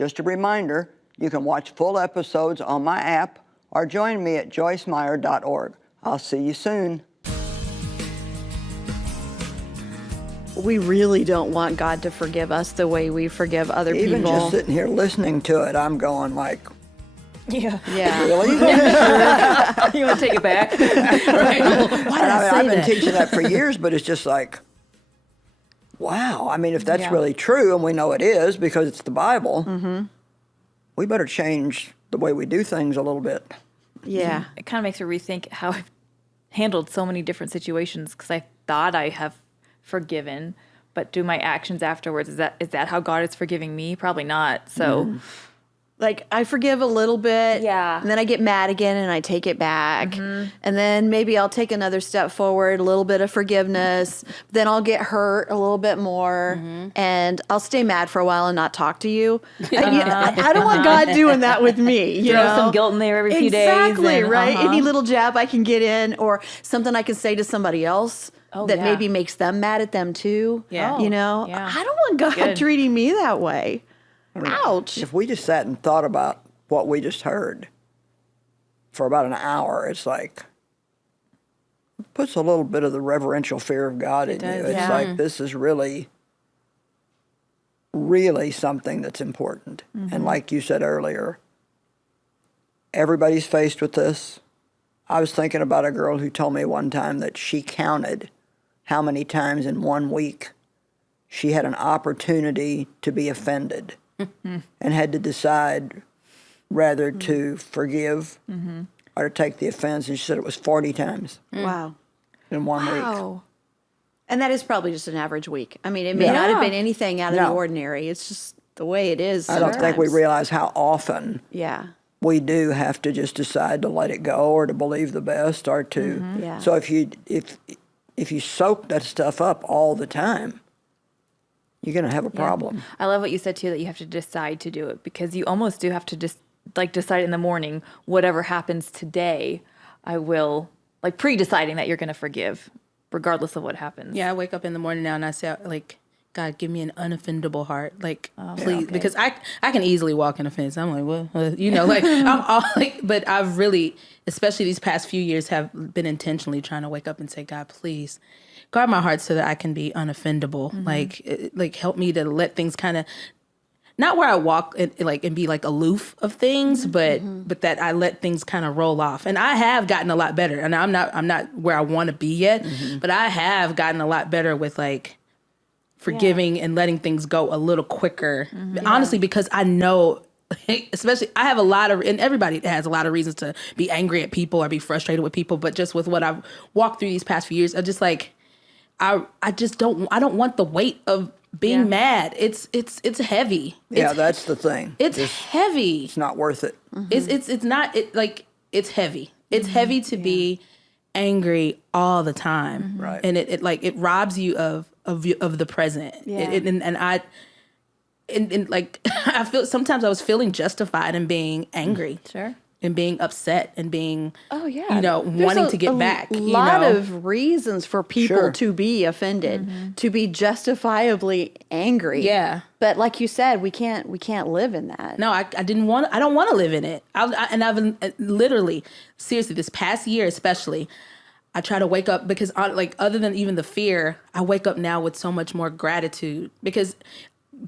Just a reminder, you can watch full episodes on my app or join me at joycemeyer.org. I'll see you soon. We really don't want God to forgive us the way we forgive other people. Even just sitting here listening to it, I'm going like, Yeah. really? You want to take it back? Right. Why did I say I've been that? teaching that for years, but it's just like, wow. I mean, if that's really true, and we know it is because it's the Bible, we better change the way we do things a little bit. Yeah. It kind of makes me rethink how I've handled so many different situations, because I thought I have forgiven, but do my actions afterwards, is that how God is forgiving me? Probably not. So Like, I forgive a little bit, Yeah. and then I get mad again and I take it back. And then maybe I'll take another step forward, a little bit of forgiveness. Then I'll get hurt a little bit more, and I'll stay mad for a while and not talk to you. I don't want God doing that with me. You throw know? some guilt in there every few days. Exactly, and, right? Any little jab I can get in, or something I can say to somebody else that yeah. maybe makes them mad at them too. Yeah. You know? Yeah. I don't want God Good. treating me that way. Ouch. If we just sat and thought about what we just heard for about an hour, it's like, it puts a little bit of the reverential fear of God in you. does, It's yeah. like, this is really, really something that's important. And like you said earlier, everybody's faced with this. I was thinking about a girl who told me one time that she counted how many times in 1 week she had an opportunity to be offended and had to decide rather to forgive or to take the offense. And she said it was 40 times Wow. in 1 week. Wow. And that is probably just an average week. I mean, it may not have been anything out of the No. ordinary. It's just the way it is. I don't think we sometimes. realize how often Yeah. we do have to just decide to let it go or to believe the best or to. Yeah. So if you soak that stuff up all the time, you're going to have a problem. I love what you said too, that you have to decide to do it, because you almost do have to just decide in the morning, whatever happens today, I will, like, pre-deciding that you're going to forgive regardless of what happens. Yeah, I wake up in the morning now and I say, like, God, give me an unoffendable heart, like, please, because I can easily walk in offense. I'm like, well, you know, like, I'm all like, but I've really, especially these past few years, have been intentionally trying to wake up and say, God, please guard my heart so that I can be unoffendable. Like help me to let things kind of, not where I walk and be like aloof of things, but that I let things kind of roll off. And I have gotten a lot better. And I'm not where I want to be yet, but I have gotten a lot better with like forgiving and letting things go a little quicker. Honestly, because I know, especially I have a lot of, and everybody has a lot of reasons to be angry at people or be frustrated with people. But just with what I've walked through these past few years, I just like, I don't want the weight of being mad. It's heavy. Yeah, that's the thing. It's heavy. It's not worth it. It's not it's heavy. It's heavy to be angry all the time. Right. And it robs you of the present. Yeah. And like I feel sometimes I was feeling justified in being angry. Sure. And being upset and being, There's wanting to get back. A lot you know? of reasons for people Sure. to be offended, to be justifiably angry. Yeah. But like you said, we can't live in that. No, I don't want to live in it. I've literally, seriously, this past year especially, I try to wake up because other than even the fear, I wake up now with so much more gratitude because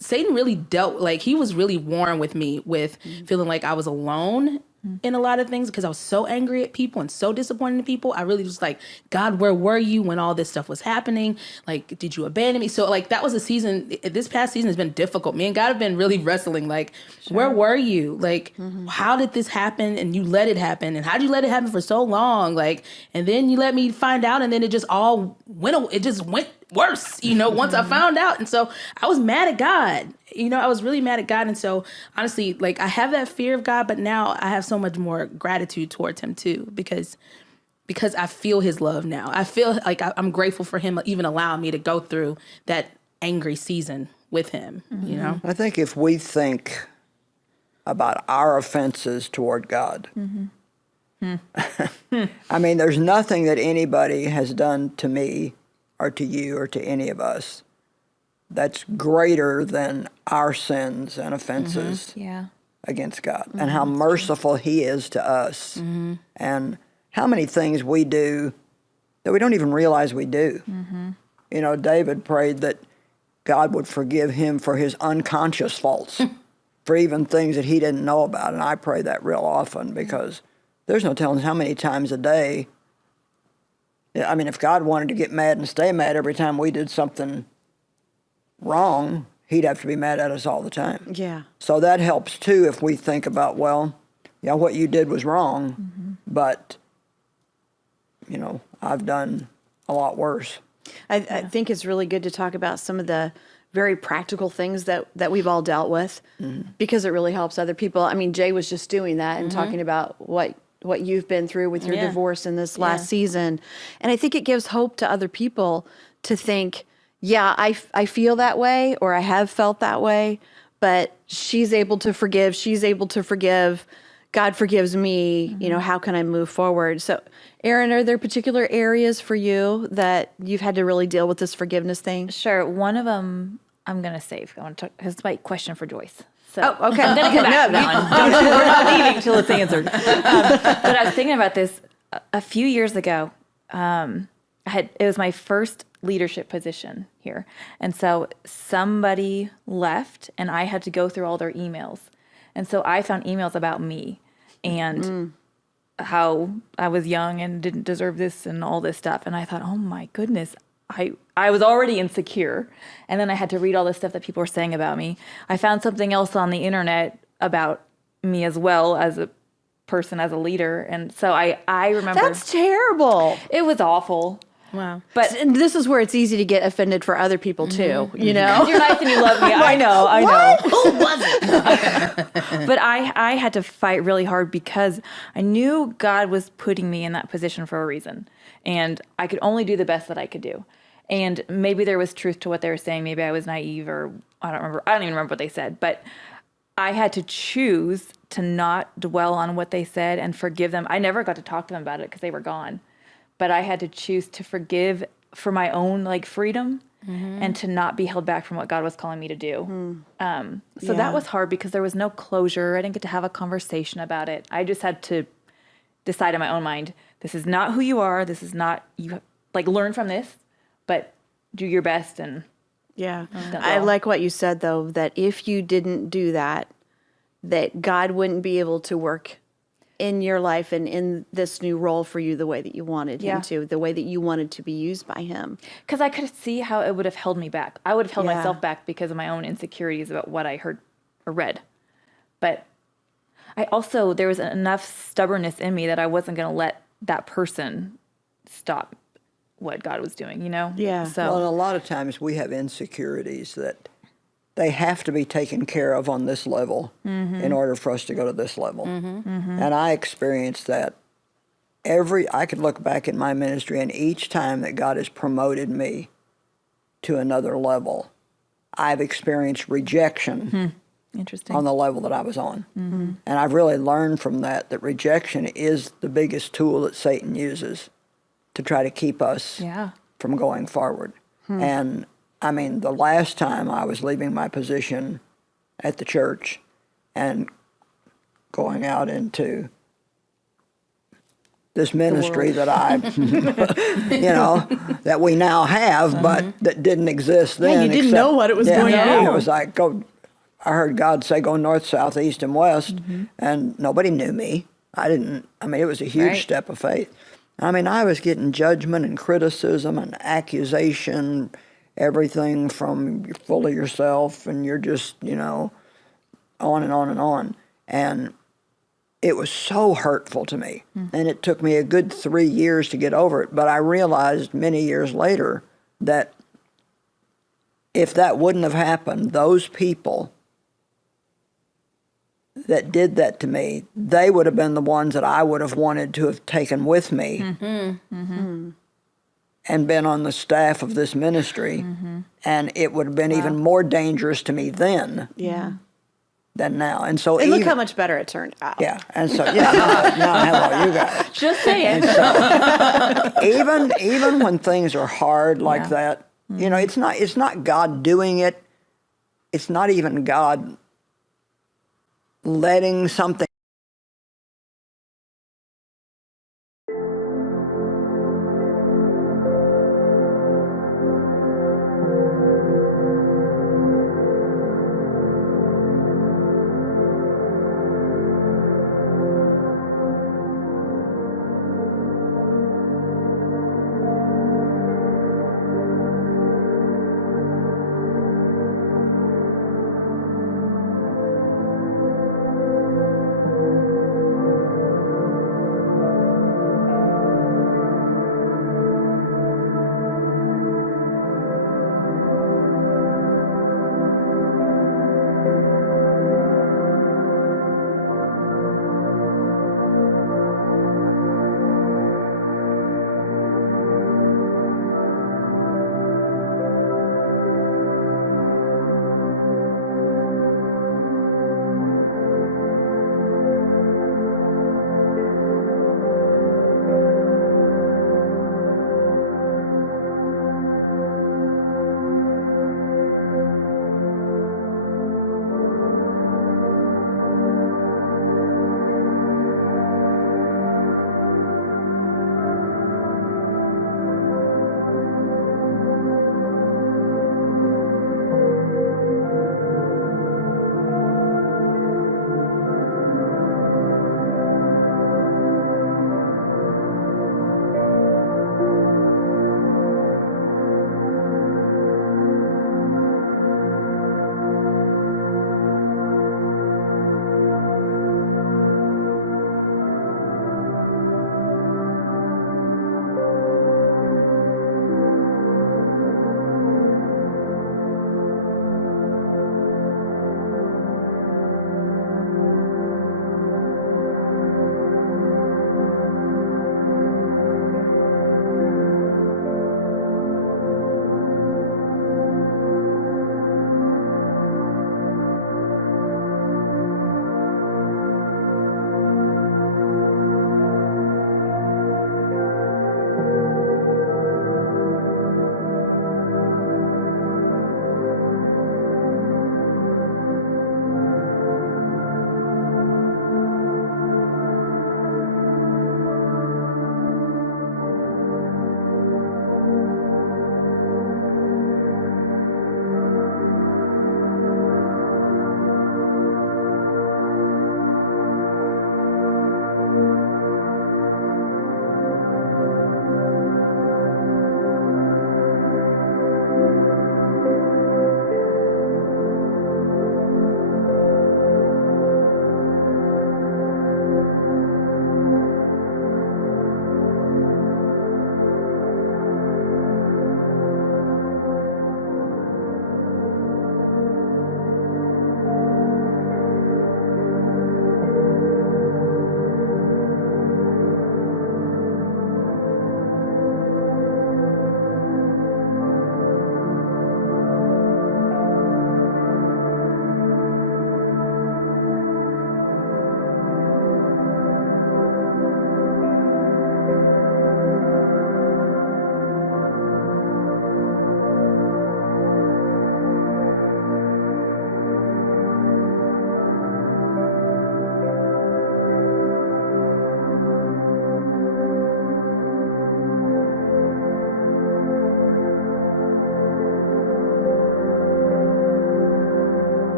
Satan really he was really warring with me with feeling like I was alone in a lot of things because I was so angry at people and so disappointed in people. I really was like, God, where were you when all this stuff was happening? Like, did you abandon me? So like that was a season, this past season has been difficult. Me and God have been really wrestling. Like, where were you? Like, how did this happen? And you let it happen. And how did you let it happen for so long? Like, and then you let me find out and then it just all went worse, once I found out. And so I was mad at God. I was really mad at God. And so honestly, like I have that fear of God, but now I have so much more gratitude towards him too, because I feel his love now. I feel like I'm grateful for him even allowing me to go through that angry season with him, I think if we think about our offenses toward God, I mean, there's nothing that anybody has done to me or to you or to any of us that's greater than our sins and offenses Yeah. against God, and how merciful He is to us, and how many things we do that we don't even realize we do. You know, David prayed that God would forgive him for his unconscious faults, for even things that he didn't know about, and I pray that real often because there's no telling how many times a day. I mean, if God wanted to get mad and stay mad every time we did something wrong, He'd have to be mad at us all the time. Yeah. So that helps too if we think about, well, yeah, what you did was wrong, but, you know, I've done a lot worse. I think it's really good to talk about some of the very practical things that we've all dealt with because it really helps other people. I mean, Jay was just doing that and talking about what you've been through with your divorce in this last season. And I think it gives hope to other people to think, yeah, I feel that way, or I have felt that way, but she's able to forgive. She's able to forgive. God forgives me. You know, how can I move forward? So, Erin, are there particular areas for you that you've had to really deal with this forgiveness thing? Sure. One of them I'm going to save. I want to talk. It's my question for Joyce. So Okay. I'm going to come back to that one. Don't you, we're not leaving till it's answered. But I was thinking about this a few years ago. It was my first leadership position here. And so somebody left and I had to go through all their emails. And so I found emails about me and how I was young and didn't deserve this and all this stuff. And I thought, oh my goodness, I was already insecure. And then I had to read all this stuff that people were saying about me. I found something else on the internet about me as well as a person, as a leader. And so I remember. That's terrible. It was awful. Wow. But and this is where it's easy to get offended for other people too, you know? You're nice and you love me. I know. Who was it? But I had to fight really hard because I knew God was putting me in that position for a reason. And I could only do the best that I could do. And maybe there was truth to what they were saying. Maybe I was naive or I don't remember. I don't even remember what they said. But I had to choose to not dwell on what they said and forgive them. I never got to talk to them about it because they were gone. But I had to choose to forgive for my own freedom and to not be held back from what God was calling me to do. So that was hard because there was no closure. I didn't get to have a conversation about it. I just had to decide in my own mind, this is not who you are. This is not, you learn from this, but do your best. And Yeah. That's I all. like what you said, though, that if you didn't do that, that God wouldn't be able to work in your life and in this new role for you the way that you wanted him to, the way that you wanted to be used by him. because I could see how it would have held me back. I would have held Yeah. myself back because of my own insecurities about what I heard or read. But there was enough stubbornness in me that I wasn't going to let that person stop what God was doing, you know? Yeah. So Well, and a lot of times we have insecurities that they have to be taken care of on this level in order for us to go to this level. And I experienced that I could look back in my ministry, and each time that God has promoted me to another level, I've experienced rejection interesting. on the level that I was on. And I've really learned from that rejection is the biggest tool that Satan uses to try to keep us from going forward. And I mean, the last time I was leaving my position at the church and going out into this ministry that I, that we now have, but that didn't exist then. you didn't know what it was going to do. It was like, I heard God say, go north, south, east, and west, and nobody knew me. It was a huge step of faith. I mean, I was getting judgment and criticism and accusation, everything from you're full of yourself and you're just, on and on and on. And it was so hurtful to me. And it took me a good 3 years to get over it. But I realized many years later that if that wouldn't have happened, those people that did that to me, they would have been the ones that I would have wanted to have taken with me and been on the staff of this ministry. And it would have been even more dangerous to me then than now. And so And look how much better it turned out. Yeah, and so now hello, you guys. Just saying. Even when things are hard like that, You know, it's not God doing it. It's not even God letting something